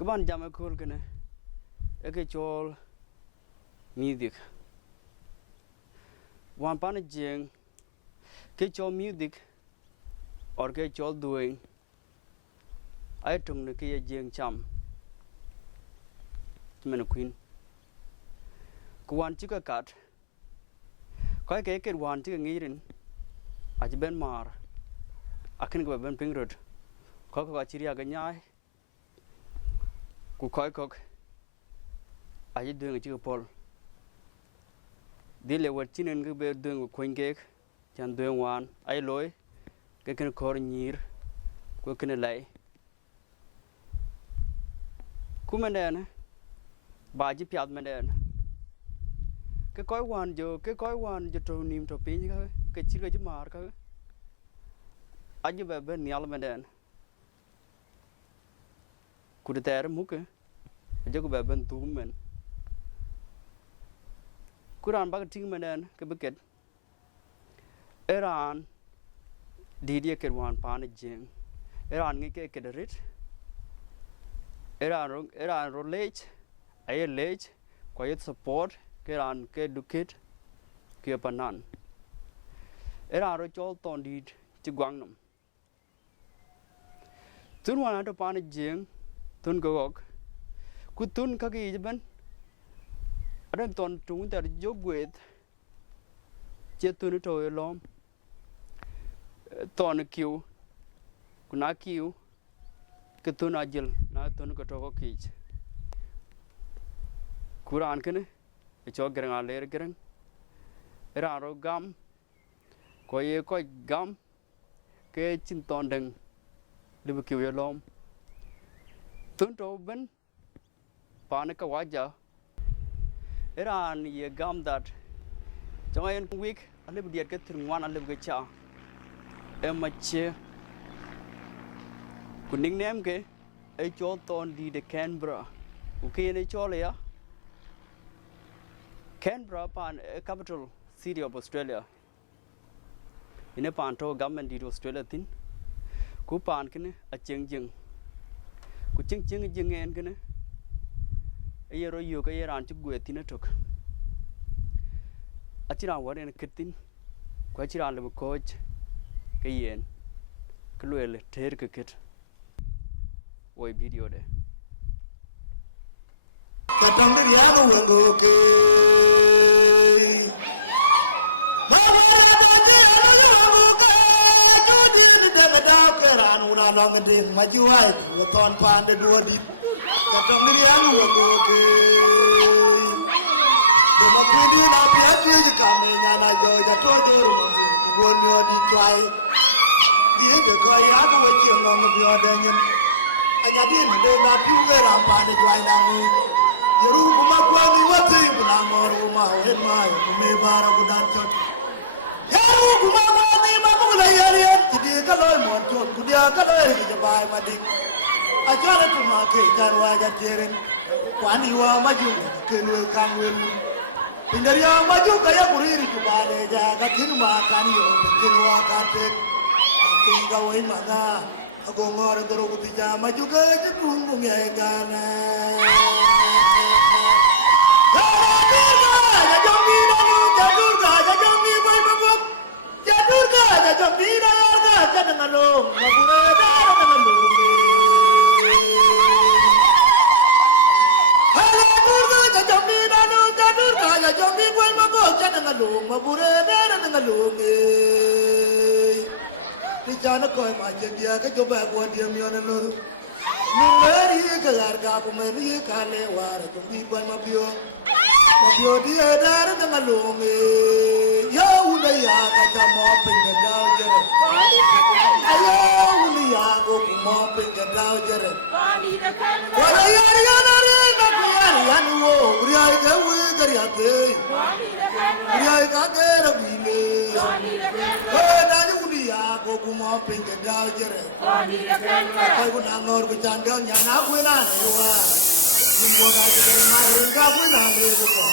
các bạn jam cái khol cái này cái chol music one pan jeng cái chol music or cái chol doing ai tung nó cái jeng cham mình queen quan chỉ có cắt cái quan chỉ có nghĩ đến aja ben mar akin ko ben pingrod ko chiri aga nyai ku ko aja dung chi pol dile wat chinen ge be dung ko ngek chan dung wan ai loy ke ken kor nyir ko ken lai ku menen ba ji pyat menen cái cõi quan jo to nim to pin cái chỉ cái mar ka anh về bên nhà làm đèn cụ thể là múc cái cho cái bên tụm mình cụ ăn bác trứng mình đèn cái bcket Iran đi đi cái quan pan giang Iran nghe cái đời Iran rồi lech quay support cái Iran cái duket cái panan Iran rồi cho Thondit chỉ quăng nằm tun wana to pan jeng tun gogok ku tun ka gi ben adan ton tun ta jogwet che tun to lom ton kiu ku na kiu ke tun ajil na tun ko to ko kich Quran kene cho Garang Aleer garang ra ro gam ko ye ko gam ke chin ton deng libu kiu lom tun to ben pan ka waja Iran ye gam dat join week alibu diet ke thirwan alibu ke cha emache kuning nem ke e cho ton di de Canberra uke ne cho le ya Canberra pan capital city of Australia ine pan to government di Australia tin ku pan kene a cheng ku cheng jeng en kene ye ro yu ka ye ran chu gwe tin tok a chira wa en kitin ko chira le coach ke yen klwel ter ke kit oi video de katang de ya go go ke una long de majuai wo ton pan de duodi katong ni anu wo ke de ma pudi na pia ti ka me nya na jo ja to do wo nyo di twai di de ko ya ko wo chi ngong bio de nyen anya di de na pu ke ram pan de twai na mu yeru ko ma kwa ni wo ti bu na ngor ma ho he mai ko me bara bu dan chot yeru ko ma kwa ni ma ko la yari di ka loy mon chot ku dia ka loy ki bai ma dik a jara tu ma ke garwa ja teren kwani wa ma ju ke loy kan wen pindaria ma ju ka ya kuriri ju ba le ja ka tin ma kan yo tin wa ka te ti ga wai ma ga ago ngor dro ku ti ja ma ju ka ja ku ngu nge ga na Ngalong magurada ngalong hala durga jajambi danu jadurga jajambi boy mago jana ngalong magurada ngalong ti jana koy ma dia ka joba ko dia mi ona lor ni meri ka larga ko meri ka le war jombi boy mabio dia dar ngalong ya una ya ka jamo pinga daw jere ayo uni ya go mo pinga daw jere wala yari yanare na yari yanu wo uri ay ga wi gari ake uri ay ka ge ra bile na ni uni ya go mo pinga daw jere ko ko na ngor ko changa nya na ku na wa ni mo ga ge na ri ga ku na le ko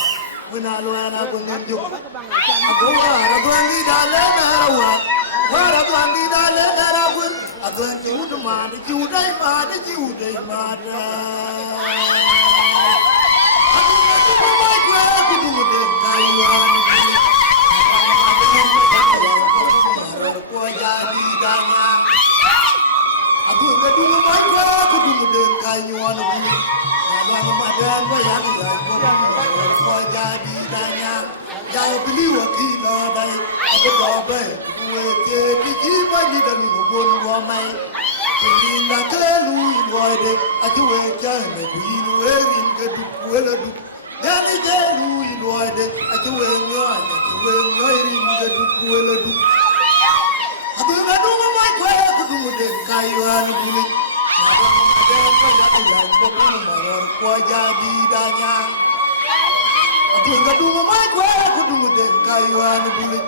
Menalwana pengunjuk, aku harap wangi dalam narawa, harap wangi dalam narawun, Adon chiu de ma de chiu dai ma de chiu dai ma da. Adon tu mai kwa ku du de kaiwan. Ko jadi danya. Adon ga du mai kwa ku du de kaiwan. Abang madan bayang yang ko jadi danya. Jauh beli wakil dai. Abe dobe kuwe ke biji bani dan nubun wamai. Kelinda kelu iloide ajuwe jane kuinu erin kedu kuela du. Jane kelu iloide ajuwe nyoirin kedu kuela du. Adunga dunga mai kwe kudu de kaiwan buli. Abang madan bayang yang ko maror ko jadi danya. Adunga dunga mai kwe kudu de kaiwan buli.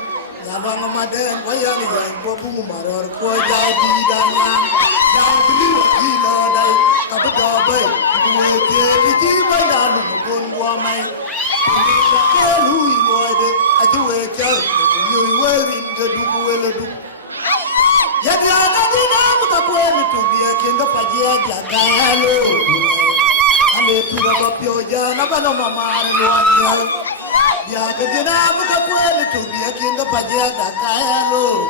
Abang madan bayang yang ko maror ko jadi danya. Jauh beli wakil dai. Abe dobe kuwe ke biji bani nubun wamai. Kelinda kelu iloide ajuwe jane kuinu erin kedu kuela du. Jadi ada di dalam kapal itu dia kena pajak jaga lo. Ane tu bapa pioja napa nama mara luanya. Dia kerja dalam kapal itu dia kena pajak jaga lo.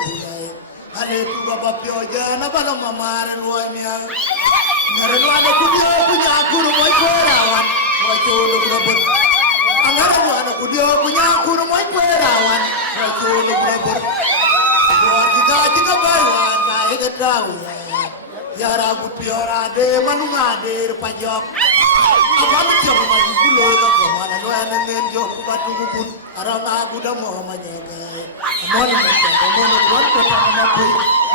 Ane tu bapa pioja napa nama mara luanya. Ngaran ada kudia punya guru mai perawan, mai colo berabot. Ngaran ada kudia punya guru mai perawan, mai colo berabot. Jika baywan naik ke tahu ya rambut piora de manunga de pajok apa macam maju pulo tak mana lo yang nenjok batu bubun arang aku dah mau menjaga amon macam amon buat kota mampu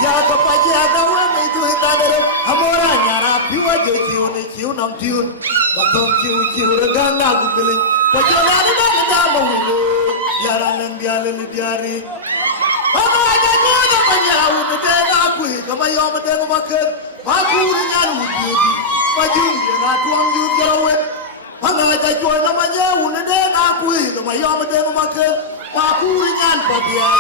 ya ke pajak kawan itu kita ada amora nyara piwa jauh ciu nam ciun batong ciu regang aku beli pajak ada kita mau ya rang dia lele diari. Apa aja nyonya panyawu medeng aku kama yo medeng makan aku nyan wudi majung na tuang yu jarawen manga aja jual namanya medeng aku kama yo medeng makan aku nyan padia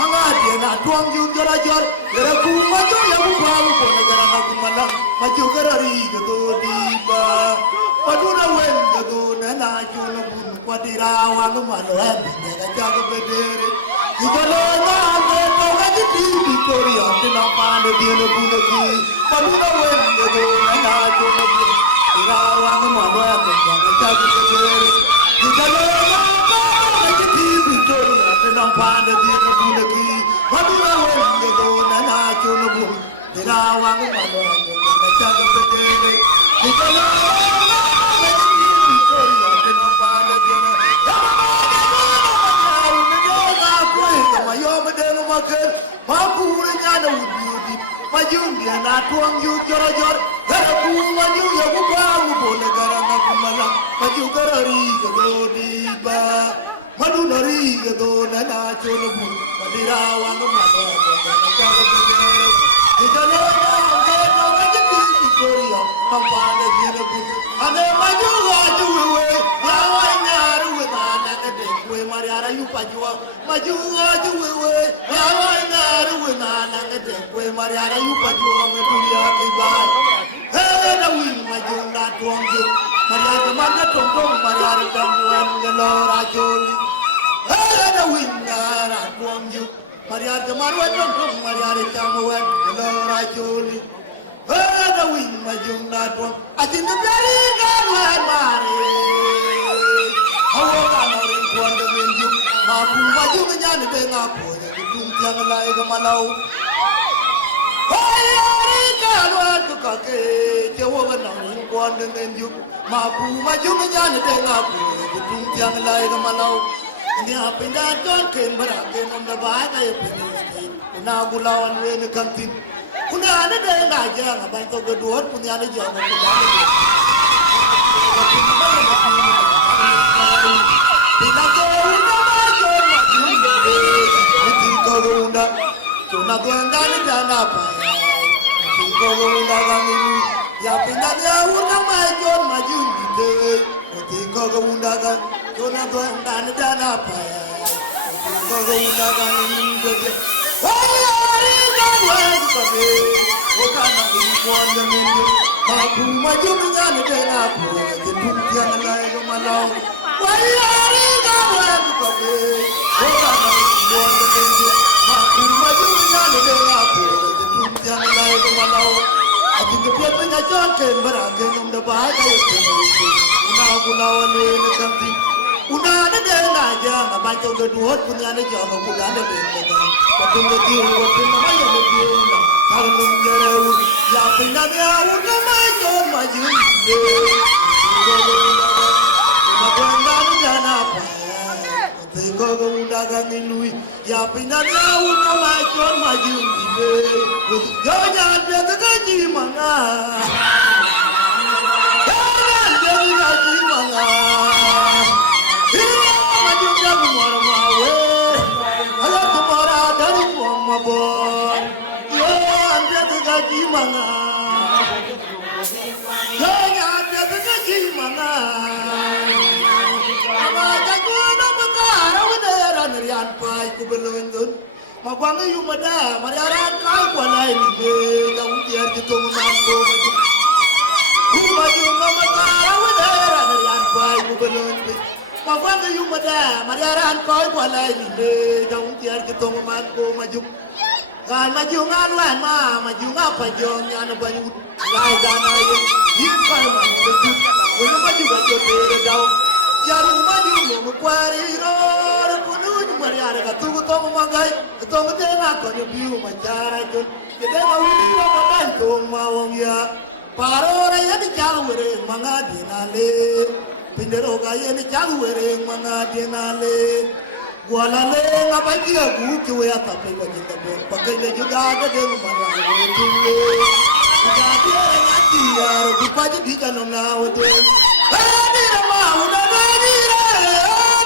manga dia na tuang yu jarajor geraku maju ya bukalu pon negara aku malang maju gerari gitu diba paduna wen gitu na jual bun kwadirawan manoan jaga bedere. Jika lena ando lagi di Victoria, tenang pandai dia lebu lagi. Paduna wen lebu nana lebu. Irawang mana menjaga jaga kedere. Jika lena ando lagi di Victoria, tenang pandai dia lebu lagi. Paduna wen lebu nana lebu. Irawang mana menjaga jaga kedere. Jika lena ando lagi di Victoria, tenang pandai dia lebu. Mayo medeng makan, mampu renyana wudi, majung dia na tuang yuk jor, herapu maju ya bupang bu negara ngaku malang, maju kerari kedo diba, madu nari kedo nana colobu, madirawang mata nana cara berjaya, jika nana kedo ngajeti Victoria, nampak dia nebu, ane maju wewe, lawanya ruwe tanah kedek, we mariara yupa jua. Maju aja wewe, lawanya ruwe nana kedek, we mariara yupa jua ngedulia kibai. Hei na wing maju na tuang juk, mariara mana tongtong mariara kamuan gelora joli. Hei na wing na tuang juk, mariara marwa tongtong mariara kamuan gelora joli. Hei na wing maju na tuang, atin dari kamuan mari. Hawa kanorin tuang dengan juk. Aku maju menyanyi dengan aku, jadi tumpiang lai ke malau. Hai hari kawan ke kakek, jauh kenang kuan dengan juk. Aku maju menyanyi dengan aku, jadi tumpiang lai ke malau. Ini apa yang dah Canberra, Canberra bahaya ya penis. Kuna gulawan wene kantin, kuna ada dengan aja, ngapain tu kedua punya ada jangan kejalan. Bila kau Gunda, cuma Gunda ni jangan apa. Gunda kami ni, ya pinanya urang majon maju ni. Tiga Gunda kan, cuma Gunda ni jangan apa. Tiga Gunda kami ni. Wah hari kawan kami, Okana ikwanda nende Makuma jumingane denga kwe Jetuntia nalaigo malau Wayari gawe mkoke Okana ikwanda nende Makuma jumingane denga kwe Jetuntia nalaigo malau Ajinge pia penya jonke Mbarake ngomda baga yotene Una gulawa lele kamti Una denga janga Bancho de duhot punyane janga Kudane denga Patunga tiru Watunga maya lepiuna Karung jauh, ya pindah jauh namai jauh maju. Magang dana apa? Tengok undangan ini, ya pindah jauh namai jauh maju. Jangan biar gaji manga, jangan biar gaji manga. Dia maju jauh marmawe, ayo kemana dari buang mabon. Gaji mana? Jangan biar gaji mana? Apa jago nama kara wadara nerian pai ku belenggun. Mabang yu mada mariaran kau kualai ni be jauh tiar jitung mampu. Ku maju nama kara wadara nerian pai ku belenggun. Mabang yu mada mariaran kau kualai ni be jauh tiar jitung mampu maju. Kan maju ngan wan maju ngapa jong nyana banyu lai dana yen yin kai man betu wono maju ga jotere daw yaru maju mo kwari ro kunu mari ara ga tugu to mangai to de na ko ni biu manjara jon de na wi ro ko dan to ma wong ya paro ra ya di chawere manga dinale pindero ga ye ni chawere manga dinale Wala le ngapai dia buki we atape ko jinda bon pakai le juga ada deng mana itu le jadi ngati ya di paji di kanon na wadon ani ma udah nani re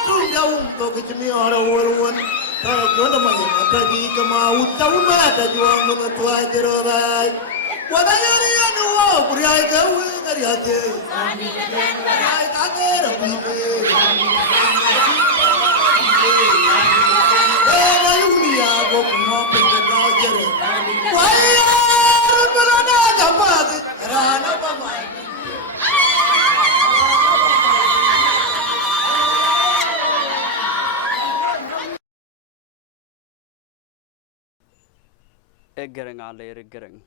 tu jauh to kecmi ora worwon kalau kono ma ngata di kama utau ma da juang no tua jero rai wala yari anu wa kuriai ka we ngari ate ani le ai ka kera bi Garang Aleer Garang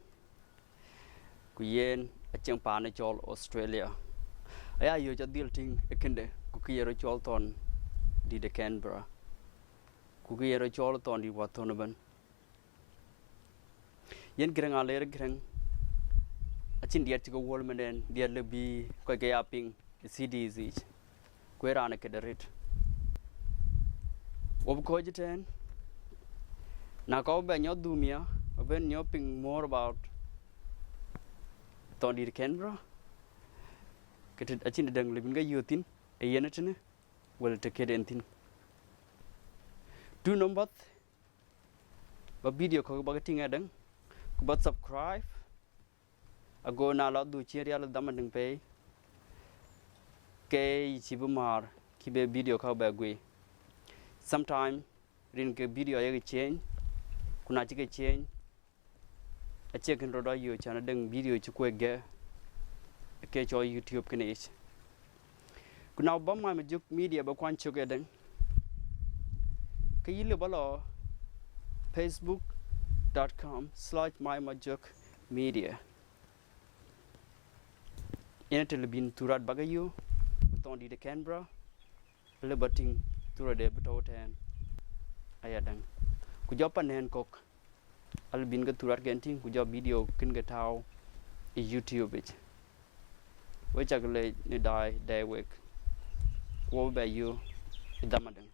Kuyen achang pana chol Australia aya yo cha dil ting ekende ku kiyero chol ton di de Canberra ku kiyero chol ton di Wathonaban yen Garang Aleer Garang achin diat tigo wol menen diat lebi ko ga yaping CDZ ku erana kedarit ob ko jiten na ko ba nyodumia when knowing more about Thondit Canberra, get a chin dang living a youtin, a yenetin, well take it anything. Do number a video cogbating adam, but subscribe. A go na lot do cheerial damaging pay. Kay Chibumar, keep a video cogbagway. Sometime, ring a video a change, kunachika change. A check in roda you channel deng video chukwe ge ke cho YouTube kanish kuna ba ma majuk media ba kwan chuke deng ke yile balo facebook.com/mymajuk media ina telebin turat bagayu Thondit de Canberra le bating turade betoten ayadang ku jopan hen kok albin ga turar genting ku job video kin ga taw e YouTube it we chagle ni dai week wo ba you damadang